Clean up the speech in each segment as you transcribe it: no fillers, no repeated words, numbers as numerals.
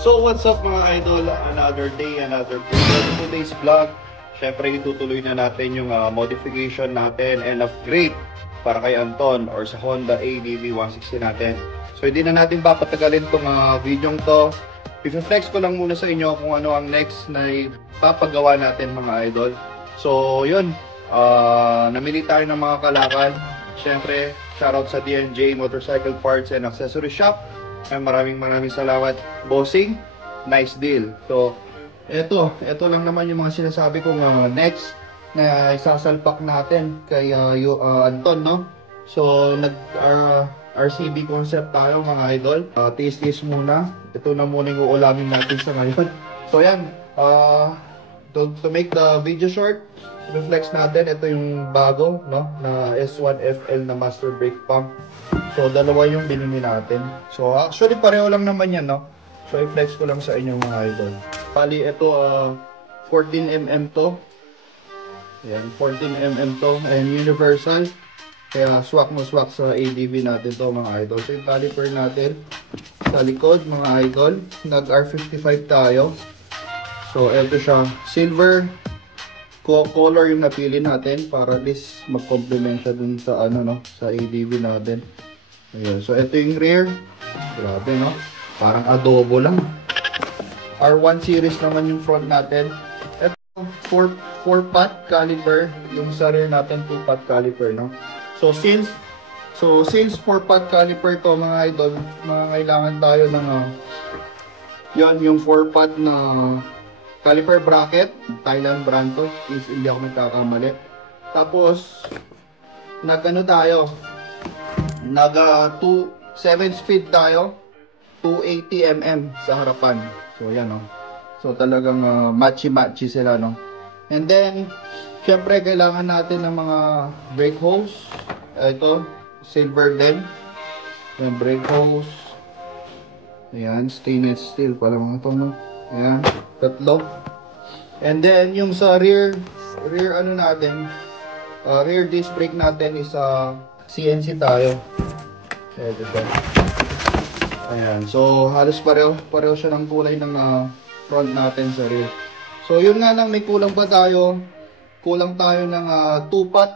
So what's up mga idol? Another day, another video. Today's vlog, syempre itutuloy na natin yung modification natin and upgrade para kay Anton or sa Honda ADV 160 natin. So hindi na natin papatagalin itong video to. I-flex ko lang muna sa inyo kung ano ang next na ipapagawa natin mga idol. So yun, namili tayo ng mga kalakal. Syempre, shoutout sa DNJ Motorcycle Parts and Accessory Shop. Ay, maraming salamat, bossing. Nice deal. So, ito lang naman yung mga sinasabi kong next na isasalpak natin kay Anton, no? So, RCB concept tayo mga idol. Taste muna. Ito na muna yung uulamin natin sa ngayon. So, yan. To make the video short, reflex natin. Ito yung bago, no? Na S1 FL na master brake pump. So, dalawa yung binili natin. So, actually, pareho lang naman yan, no? So, i-flex ko lang sa inyo mga idol. Pali, ito, 14mm to. Ayan, 14mm to. And universal. Kaya, swak mo swak sa ADV natin to mga idol. So, yung caliper natin sa likod, mga idol. Nag-R55 tayo. So, ito siya. Silver color yung napili natin para at least mag-complement siya dun sa, sa ADV natin. Ayan. So, ito yung rear. Grabe, no? Parang adobo lang. R1 series naman yung front natin. Ito, 4-pot caliper. Yung sa rear natin, 2-pot caliper, no? So, since 4-pot caliper to, mga idol, kailangan tayo ng, yan, yung 4-pot na caliper bracket. Thailand brand to. Hindi ako magkakamali. Tapos, tayo. Naga 7 speed tayo, 280mm sa harapan. So yan, no. So talagang matchy sila, no. And then syempre kailangan natin ng mga brake hose. Ito silver din. Yung brake hose. Ayan, stainless steel pala mga to, no. Ayan, tatlo. And then yung sa rear natin, rear disc brake natin is CNC tayo. Ito siya. Ayan. So, halos pareho siya ng kulay ng front natin sa rear. So, yun nga lang, may kulang pa tayo. Kulang tayo ng 2-pot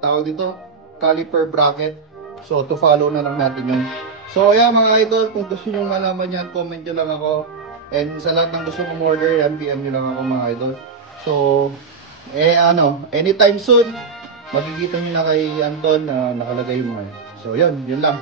tawag dito, caliper bracket. So, to follow na lang natin yun. So, ayan mga idol, kung gusto nyo malaman yan, comment nyo lang ako. And sa lahat ng gusto mong order yan, PM nyo lang ako mga idol. So, anytime soon, makikita nyo na kay Anton na nakalagay yung mga. So, yun lang.